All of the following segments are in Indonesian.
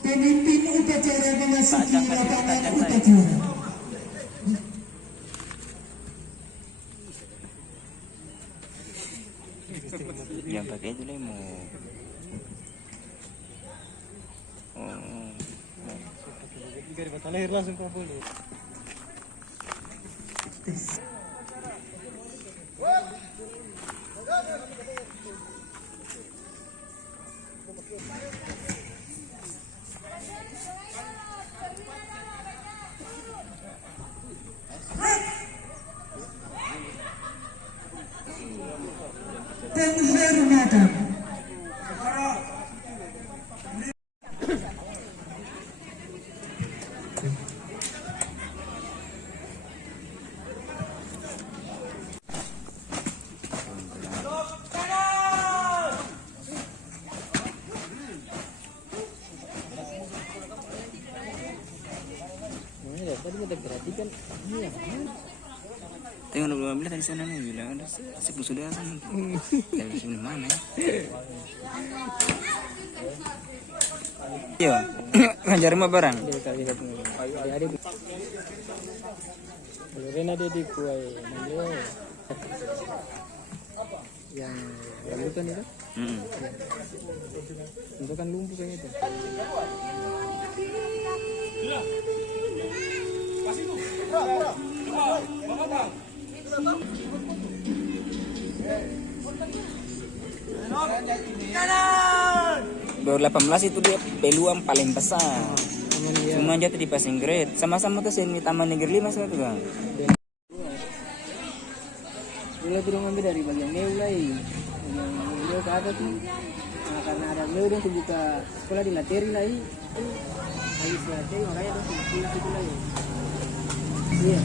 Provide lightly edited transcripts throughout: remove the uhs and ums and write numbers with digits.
Pemimpin upacara memasuki lapangan upacara. Yang pakai itu lemo. Lahir langsung kau boleh. Penghormatan. Tadi kita perhatikan Tengok belum ambil dari sana nih, bilang ada sebelum sudah kan. Dari sini mana? Iya, ngajar mah barang. Kalau Rena dia di kuai, yang rambutan itu, itu kan lumpuh kayak itu. Baru 18 itu dia peluang paling besar. Semua jatuh di passing grade. Sama-sama tuh sini Taman Negeri 5 satu kan. Dia turun ngambil dari bagian mulai yang beliau ke atas tuh. Nah, karena ada beliau dia tuh buka sekolah di Lateri lagi. Habis Lateri makanya tuh situ lagi. Iya.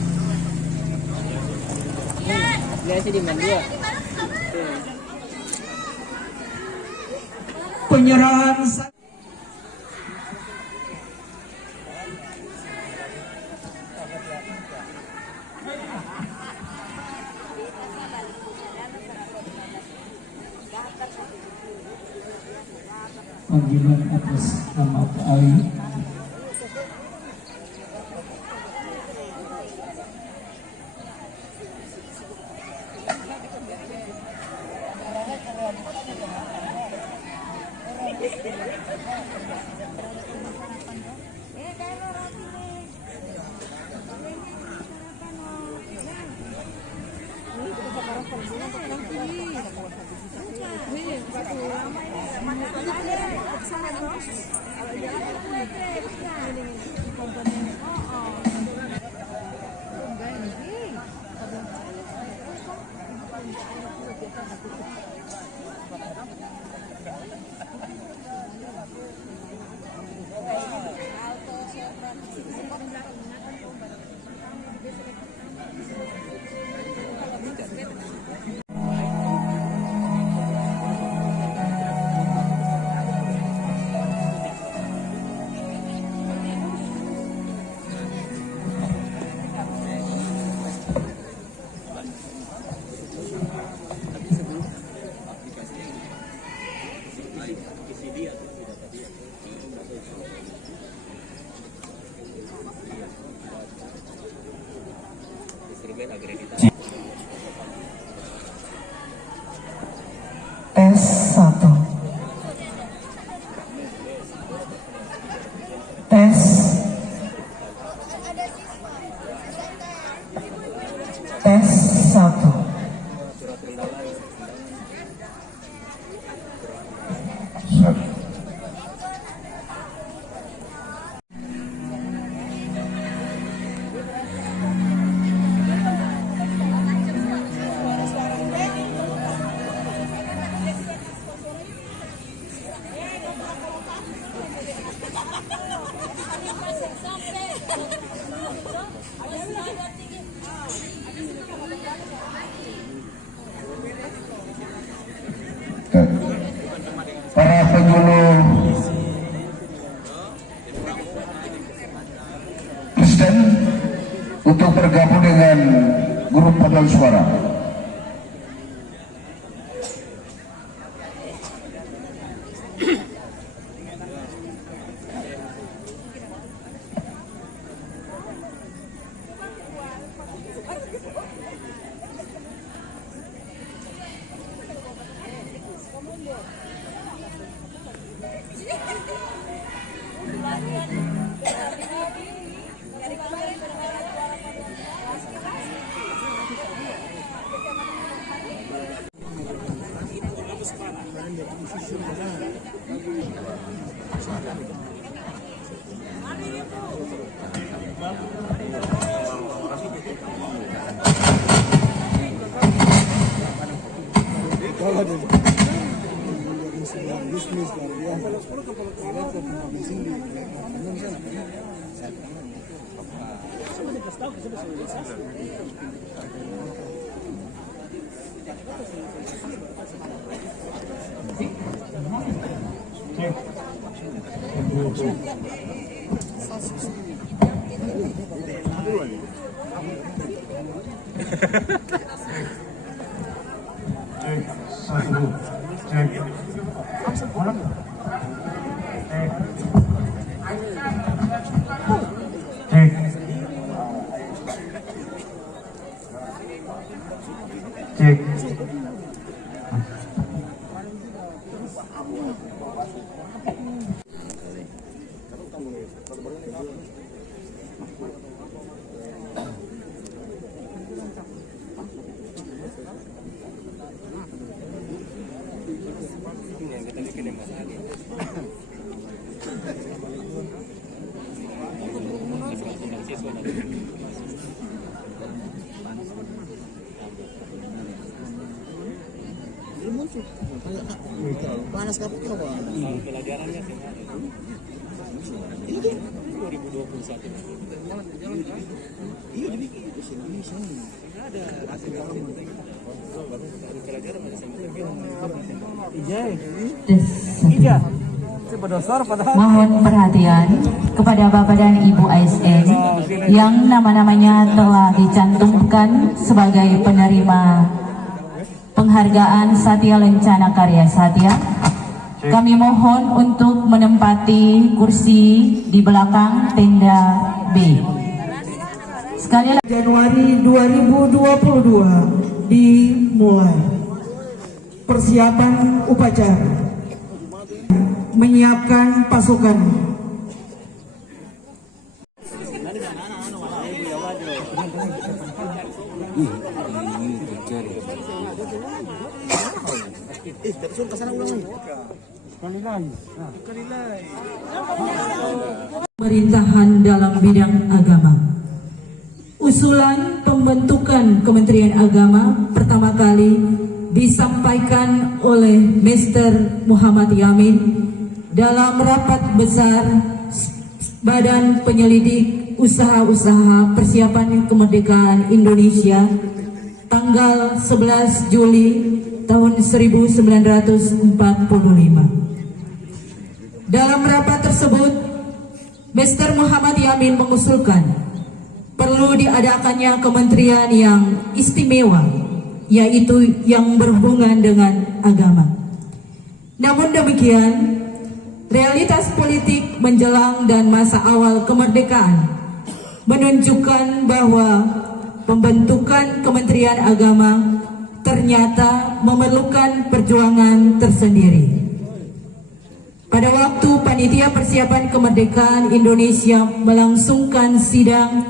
Lihat sih di Mandua. Penyerahan panggilan atas nama Pak Ali. Tes 1. Tes. Tes 1. Para penyuluh Kristen untuk bergabung dengan grup paduan suara. Panas kapal kawan. Pelajarannya sih. Ini tuh 2021. Iya jadi itu sih Indonesia. Ada hasil pelajaran ada Iya. Mohon perhatian kepada Bapak dan Ibu ASN yang nama-namanya telah dicantumkan sebagai penerima penghargaan Satya Lencana Karya Satya. Kami mohon untuk menempati kursi di belakang tenda B. Sekali lagi, Januari 2022 dimulai persiapan upacara, menyiapkan pasukan. Pemerintahan dalam bidang agama. Usulan pembentukan Kementerian Agama pertama kali disampaikan oleh Mr. Muhammad Yamin dalam rapat besar Badan Penyelidik Usaha-usaha Persiapan Kemerdekaan Indonesia tanggal 11 Juli tahun 1945. Dalam rapat tersebut, Mr. Muhammad Yamin mengusulkan perlu diadakannya kementerian yang istimewa, yaitu yang berhubungan dengan agama. Namun demikian, realitas politik menjelang dan masa awal kemerdekaan menunjukkan bahwa pembentukan Kementerian Agama ternyata memerlukan perjuangan tersendiri. Pada waktu Panitia Persiapan Kemerdekaan Indonesia melangsungkan sidang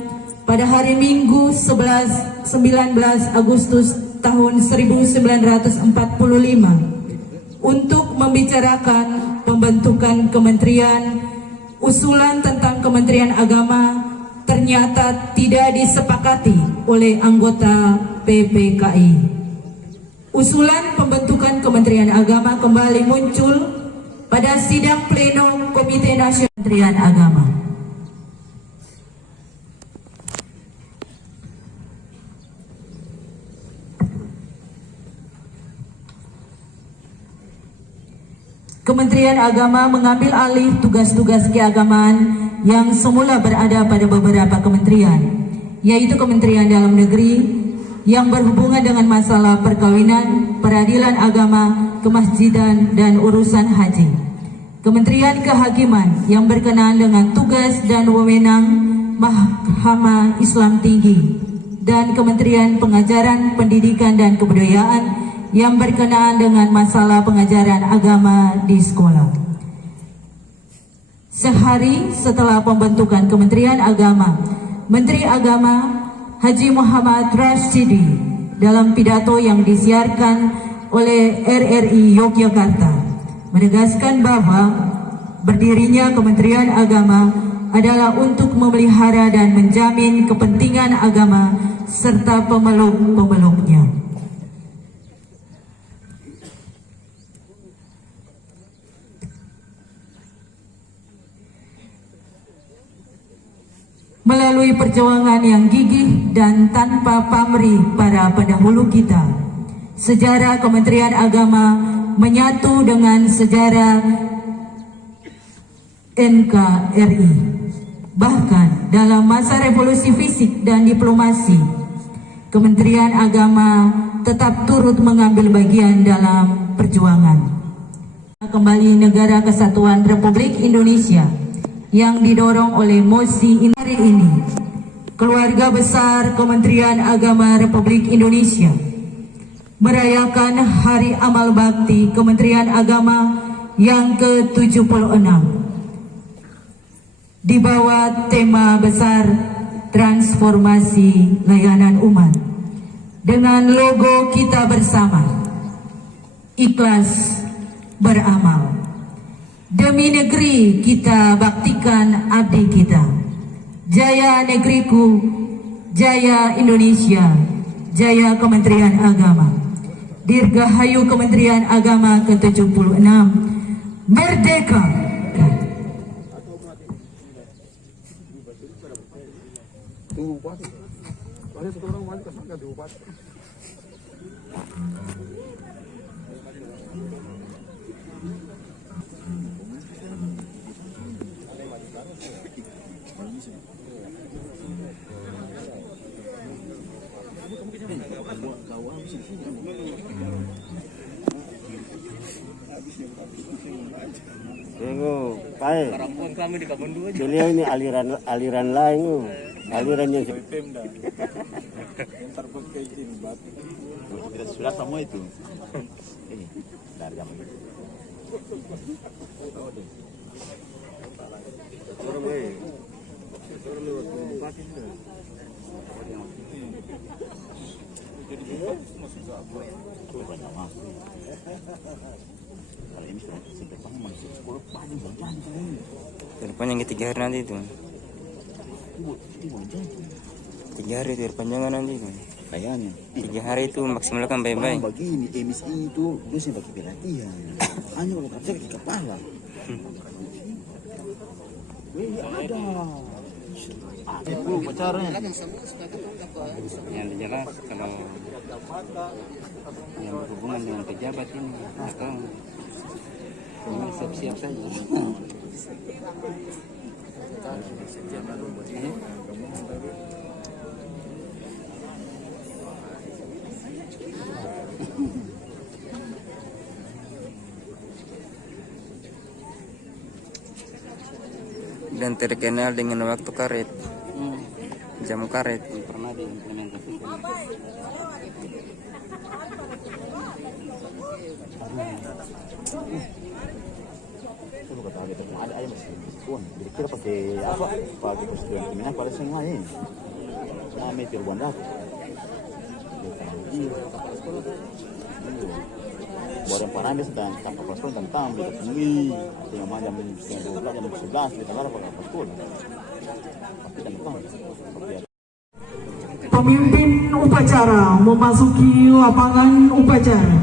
pada hari Minggu 19 Agustus tahun 1945 untuk membicarakan pembentukan kementerian, usulan tentang Kementerian Agama ternyata tidak disepakati oleh anggota PPKI. Usulan pembentukan Kementerian Agama kembali muncul pada sidang pleno Komite Nasional Kementerian Agama. Kementerian Agama mengambil alih tugas-tugas keagamaan yang semula berada pada beberapa kementerian, yaitu Kementerian Dalam Negeri yang berhubungan dengan masalah perkawinan, peradilan agama, kemasjidan, dan urusan haji. Kementerian Kehakiman yang berkenaan dengan tugas dan wewenang Mahkamah Islam Tinggi, dan Kementerian Pengajaran, Pendidikan, dan Kebudayaan yang berkenaan dengan masalah pengajaran agama di sekolah. Sehari setelah pembentukan Kementerian Agama, Menteri Agama Haji Muhammad Rashidi dalam pidato yang disiarkan oleh RRI Yogyakarta menegaskan bahwa berdirinya Kementerian Agama adalah untuk memelihara dan menjamin kepentingan agama serta pemeluk-pemeluknya. Melalui perjuangan yang gigih dan tanpa pamrih para pendahulu kita, sejarah Kementerian Agama menyatu dengan sejarah NKRI. Bahkan dalam masa revolusi fisik dan diplomasi, Kementerian Agama tetap turut mengambil bagian dalam perjuangan kembali Negara Kesatuan Republik Indonesia yang didorong oleh mosi hari ini. Keluarga besar Kementerian Agama Republik Indonesia merayakan Hari Amal Bakti Kementerian Agama yang ke-76 di bawah tema besar transformasi layanan umat dengan logo kita bersama, ikhlas beramal. Demi negeri kita baktikan abdi kita. Jaya negeriku, jaya Indonesia, jaya Kementerian Agama. Dirgahayu Kementerian Agama ke-76, merdeka. Tengok, kai. Beliau ini aliran lain, aliran yang Kita sudah semua itu. Ini dari zaman itu. Kalau ini sudah sedepan masuk sekolah banyak janji. Terpanjang ketiga hari nanti itu. 3 hari itu terpanjangan nanti itu. kayaknya 3 hari itu maksimalkan baik-baik. begini MSI itu dosen bagi pelatihan hanya kalau kerja ke kepala ada itu pacarnya Yang jelas kalau yang berhubungan dengan pejabat ini atau ini siap-siap saja. Dan terkenal dengan waktu karet, jam karet pernah diimplementasikan. Itu kata kita ada aja masih pun jadi kira pakai apa pakai persetujuan kriminal pada semua ini nah meter Wanda Borang paramis dan tanpa paspor tentang kita temui dengan jam 12 jam 11 kita kalau pakai paspor tapi tentang Pemimpin upacara memasuki lapangan upacara.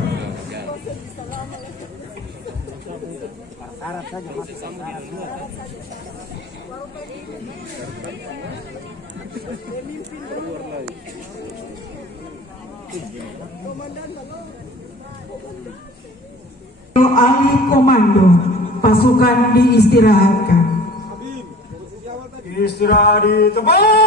Alih komando, pasukan diistirahatkan. Istirahat di tempat.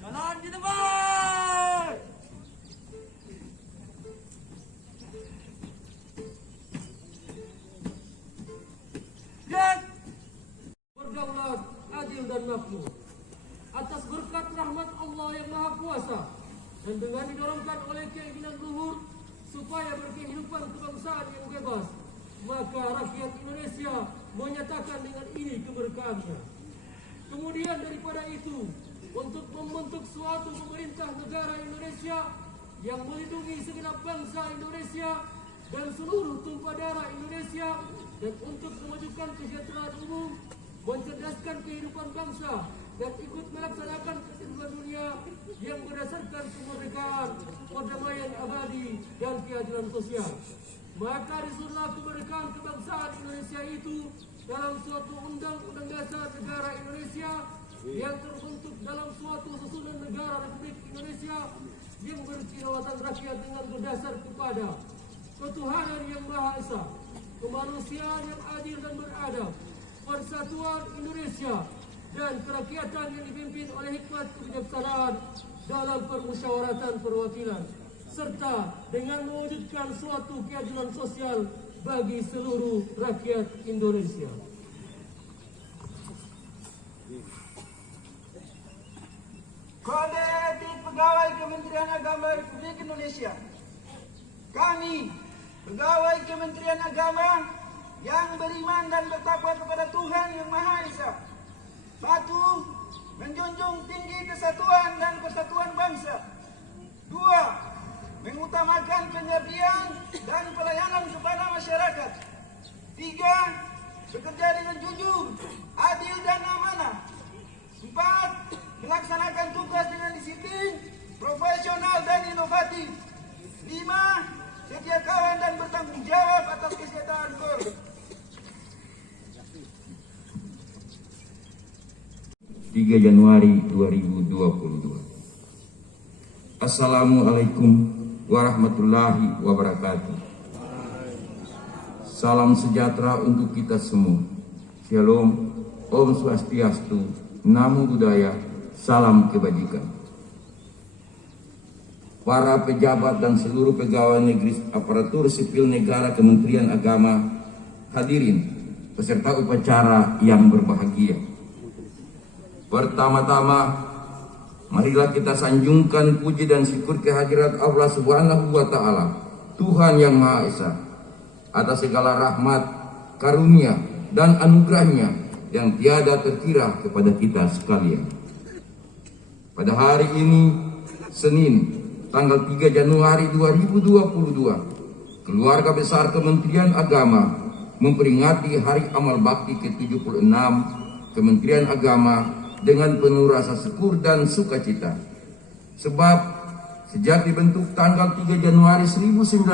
Jalan di depan. Lihat. Berdaulat, adil dan makmur atas berkat rahmat Allah yang Maha Kuasa dan dengan didorongkan oleh keinginan luhur supaya berkehidupan kebangsaan yang bebas, maka rakyat Indonesia menyatakan dengan ini kemerdekaannya. Kemudian daripada itu, untuk membentuk suatu pemerintah negara Indonesia yang melindungi segenap bangsa Indonesia dan seluruh tumpah darah Indonesia, dan untuk memajukan kesejahteraan umum, mencerdaskan kehidupan bangsa, dan ikut melaksanakan kehidupan dunia yang berdasarkan kemerdekaan, perdamaian abadi, dan keadilan sosial. Maka disusunlah kemerdekaan kebangsaan Indonesia itu dalam suatu undang-undang dasar negara Indonesia yang terbentuk dalam suatu susunan negara Republik Indonesia yang berkedaulatan rakyat dengan berdasar kepada ketuhanan yang Maha Esa, kemanusiaan yang adil dan beradab, persatuan Indonesia, dan kerakyatan yang dipimpin oleh hikmat kebijaksanaan dalam permusyawaratan perwakilan, serta dengan mewujudkan suatu keadilan sosial bagi seluruh rakyat Indonesia. Kode Etik Pegawai Kementerian Agama Republik Indonesia. Kami, pegawai Kementerian Agama yang beriman dan bertakwa kepada Tuhan Yang Maha Esa, patuh menjunjung tinggi kesatuan dan persatuan bangsa. 2. Mengutamakan pengabdian dan pelayanan kepada masyarakat. 3. Bekerja dengan jujur, adil dan amanah. 4. Melaksanakan tugas dengan disiplin, profesional dan inovatif. 5. Setia kawan dan bertanggung jawab atas kesejahteraan korban. 3 Januari 2022. Assalamualaikum warahmatullahi wabarakatuh. Salam sejahtera untuk kita semua. Shalom, Om Swastiastu, Namo Buddhaya, salam kebajikan. Para pejabat dan seluruh pegawai negeri aparatur sipil negara Kementerian Agama, hadirin peserta upacara yang berbahagia. Pertama-tama, marilah kita sanjungkan puji dan syukur kehadirat Allah Subhanahu wa Ta'ala, Tuhan Yang Maha Esa, atas segala rahmat, karunia, dan anugerahnya yang tiada terkira kepada kita sekalian. Pada hari ini, Senin, tanggal 3 Januari 2022, keluarga besar Kementerian Agama memperingati Hari Amal Bakti ke-76 Kementerian Agama dengan penuh rasa syukur dan sukacita. Sebab sejak dibentuk tanggal 3 Januari 1946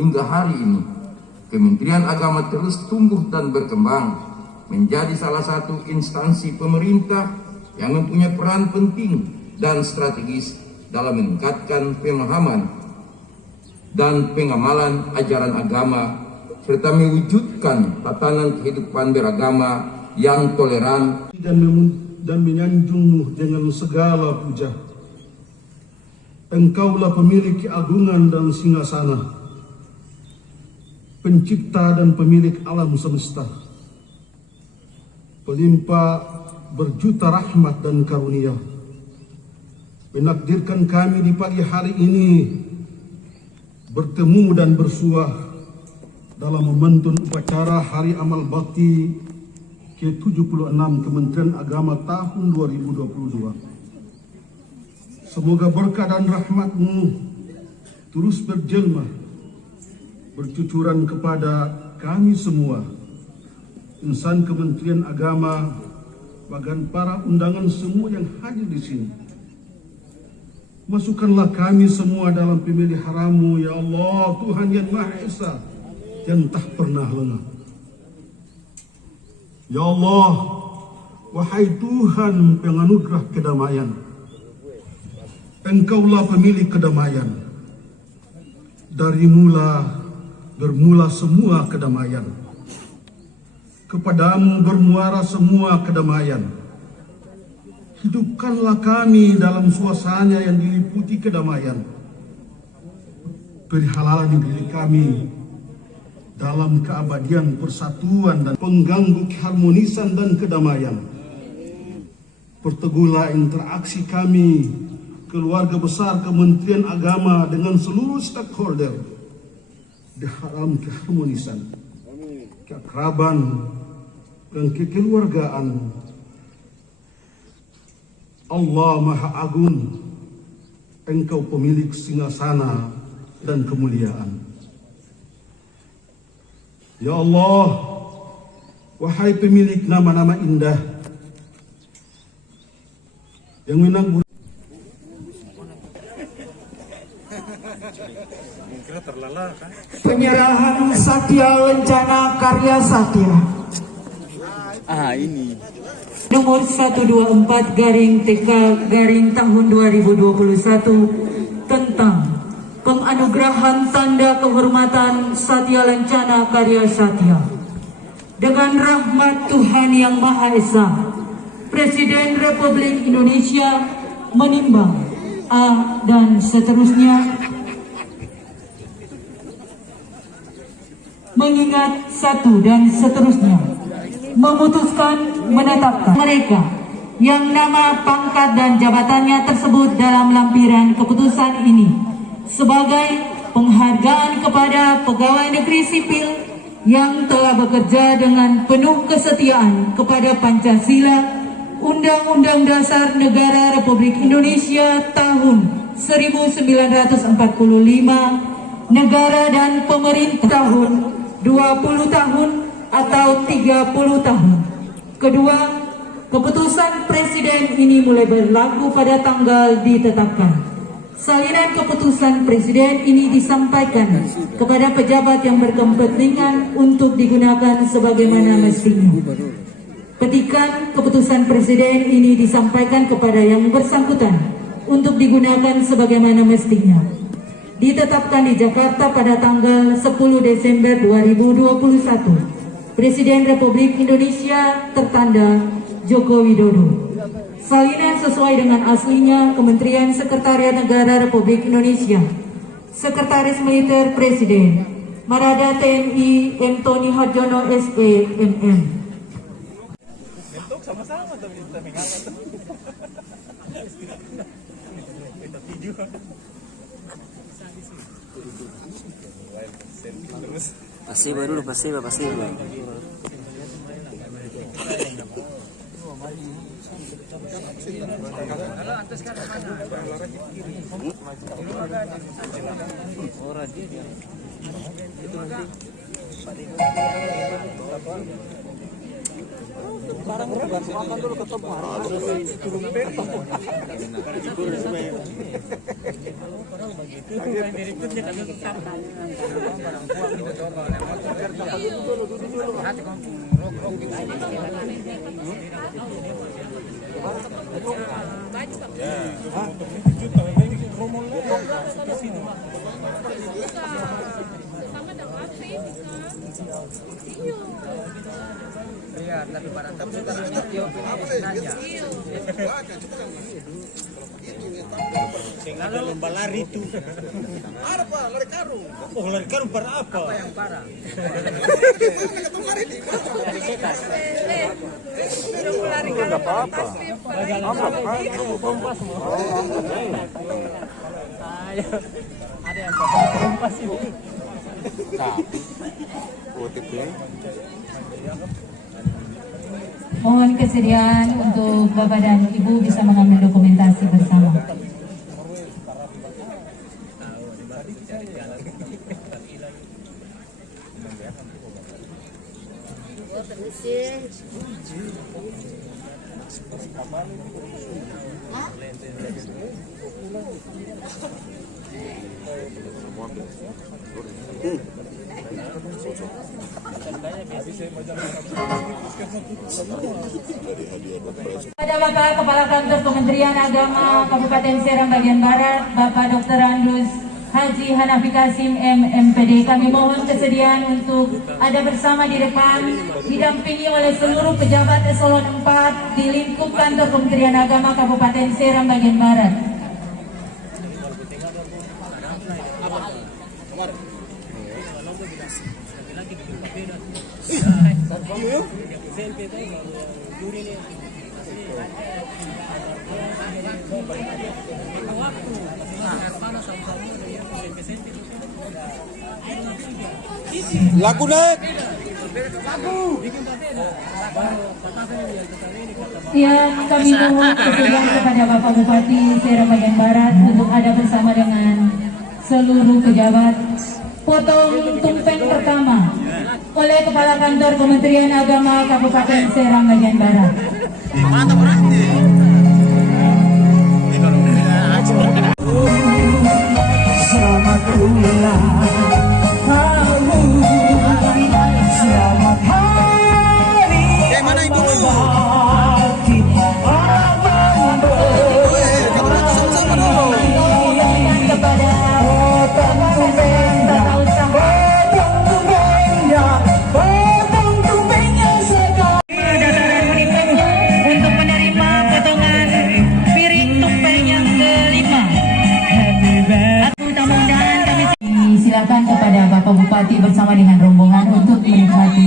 hingga hari ini, Kementerian Agama terus tumbuh dan berkembang menjadi salah satu instansi pemerintah yang mempunyai peran penting dan strategis dalam meningkatkan pemahaman dan pengamalan ajaran agama serta mewujudkan tatanan kehidupan beragama yang toleran dan menyanjungmu dengan segala puja. Engkaulah pemilik keagungan dan singgasana, pencipta dan pemilik alam semesta, pelimpah berjuta rahmat dan karunia. Menakdirkan kami di pagi hari ini bertemu dan bersuah dalam mementun upacara Hari Amal Bakti ke-76 Kementerian Agama tahun 2022. Semoga berkah dan rahmat-Mu terus berjelma, bercucuran kepada kami semua, insan Kementerian Agama, bahkan para undangan semua yang hadir di sini. Masukkanlah kami semua dalam pemeliharaan-Mu, ya Allah, Tuhan Yang Maha Esa, yang tak pernah lengah. Ya Allah, wahai Tuhan penganugerah kedamaian, Engkaulah pemilik kedamaian. dari mula bermula semua kedamaian. Kepadamu bermuara semua kedamaian. Hidupkanlah kami dalam suasana yang diliputi kedamaian. Perihalalah negeri kami dalam keabadian persatuan dan pengganggu keharmonisan dan kedamaian. Perteguhlah interaksi kami, keluarga besar Kementerian Agama dengan seluruh stakeholder dalam keharmonisan, keakraban, dan kekeluargaan. Allah Maha Agung, Engkau pemilik singgasana dan kemuliaan. Ya Allah, wahai pemilik nama-nama indah yang menanggung penyerahan Satya Lencana Karya Satya ini nomor 124 garing TK garing tahun 2021 tentang penganugerahan tanda kehormatan Satya Lencana Karya Satya. Dengan rahmat Tuhan Yang Maha Esa, Presiden Republik Indonesia menimbang A dan seterusnya, mengingat satu dan seterusnya, memutuskan menetapkan mereka yang nama, pangkat, dan jabatannya tersebut dalam lampiran keputusan ini sebagai penghargaan kepada pegawai negeri sipil yang telah bekerja dengan penuh kesetiaan kepada Pancasila, Undang-Undang Dasar Negara Republik Indonesia tahun 1945, negara dan pemerintah tahun 20 tahun atau 30 tahun. Kedua, keputusan Presiden ini mulai berlaku pada tanggal ditetapkan. Salinan keputusan Presiden ini disampaikan kepada pejabat yang berkepentingan untuk digunakan sebagaimana mestinya. Petikan keputusan Presiden ini disampaikan kepada yang bersangkutan untuk digunakan sebagaimana mestinya. Ditetapkan di Jakarta pada tanggal 10 Desember 2021. Presiden Republik Indonesia tertanda Joko Widodo. Salinan sesuai dengan aslinya Kementerian Sekretariat Negara Republik Indonesia. Sekretaris Militer Presiden Marada TNI M. Tony Harjono SE MM. Sama-sama tapi kita Pasiba dulu, pasiba. makan dulu ketemu Iya, tapi para tamu nanya. Lalu lomba lari itu. Ada Pak, lari karung. Oh, lari karung para apa? Apa yang parah? Lari setas. Lari karung apa-apa. Kompas semua. Ayo. Ada yang kompas itu. Mohon kesediaan untuk Bapak dan Ibu bisa mengambil dokumentasi bersama. Kepada Bapak Kepala Kantor Kementerian Agama Kabupaten Serang bagian Barat, Bapak Dr. Andus Haji Hanafi Kasim MMPD. Kami mohon kesediaan untuk ada bersama di depan, didampingi oleh seluruh pejabat eselon 4 di lingkup kantor Kementerian Agama Kabupaten Seram bagian Barat. Lagu naik. Yang kami mohon kesediaan kepada Bapak Bupati Seram bagian Barat untuk ada bersama dengan seluruh pejabat. Potong tumpeng pertama oleh Kepala Kantor Kementerian Agama Kabupaten Seram bagian Barat. Selamat ulang tahun, selamat hari berbakti, Kepada potong tumpengnya sekali untuk menerima potongan piring tumpeng yang kelima. Silakan kepada Bapak Bupati bersama dengan rombongan untuk menikmati